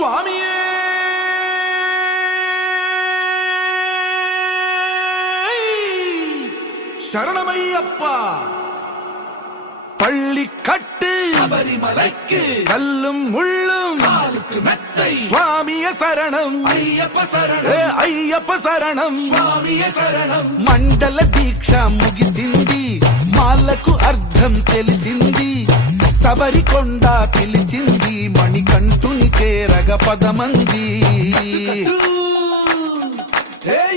சுவாமியே சரணமையப்பா. பள்ளி கட்டு சபரிமலைக்கு கல்லும் முள்ளும் காலுக்கு மெத்தை சுவாமிய சரணம் ஐயப்ப சரணம் అయ్యప్ప శరణం స్వామియ శరణం. మండల దీక్ష ముగిసింది మాలకు అర్థం తెలిసింది సబరికొండ పిలిచింది మణికంఠుని చేరగ పదమంది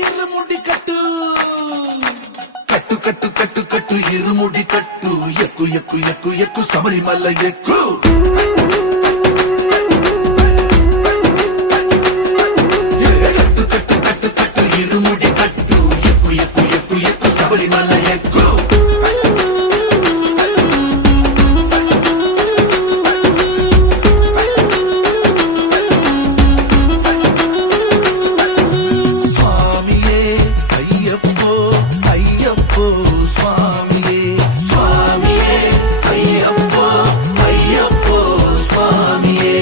ఇరుముడి కట్టు కట్టు కట్టు కట్టు కట్టు ఇరుముడి కట్టు ఎక్కు ఎక్కు ఎక్కు ఎక్కు శబరిమల ఎక్కు కట్టు కట్టు కట్టు కట్టు ఇరుముడి కట్టు ఎక్కు ఎక్కు ఎక్కు ఎక్కు శబరిమల ఎక్కు స్వామియే అయ్యప్పో అయ్యప్పో స్వామియే స్వామియే అయ్యప్పో అయ్యప్పో స్వామియే.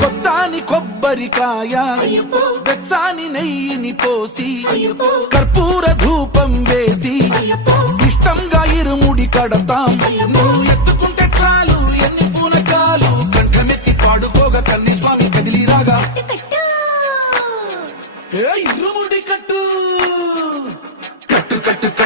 కొత్తాని కొబ్బరికాయ అయ్యప్పో వెచ్చాని నెయ్యిని పోసి అయ్యప్పో కర్పూర ధూపం వేసి అయ్యప్పో ఇష్టంగా ఇరుముడి కడతాం